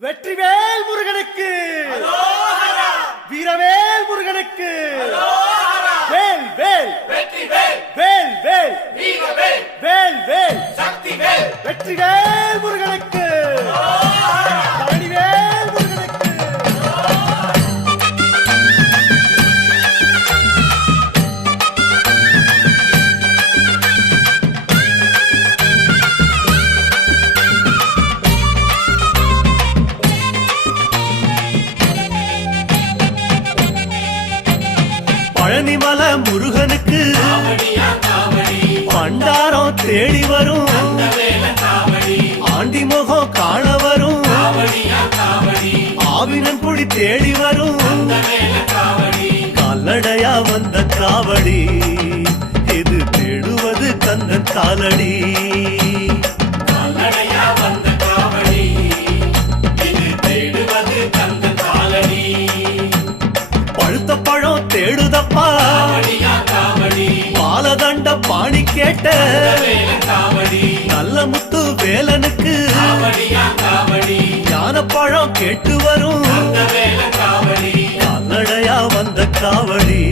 வெற்றிவேல் முருகனுக்கு வீரவேல் முருகனுக்கு வேல் வேல் வெற்றிவேல் வேல் வேல் வீரவேல் வேல் வேல் சக்திவேல் வெற்றிவேல் முருகனுக்கு பழனிவேல் முருகனுக்கு பழனிமல முருகனுக்கு காவடியா காவடி பண்டாரம் தேடி வரும் வேல காவடி ஆண்டி முகம் காண வரும் காவடியா காவடி ஆவினன் குடி தேடி வரும் வேல காவடி கால்நடையா வந்த காவடி இது தேடுவது கந்தன் காலடி கால்நடையா வந்த காவடி இது தேடுவது கந்த காலடி பழுத்த பழம் தேடுதப்பா காவடியா காவடி பாலதண்ட பாணி கேட்ட வேல காவடி நல்ல முத்து வேலனுக்கு காவடியா காவடி ஞானப்பழம் கேட்டு வரும் வேல காவடி கால்நடையா வந்த காவடி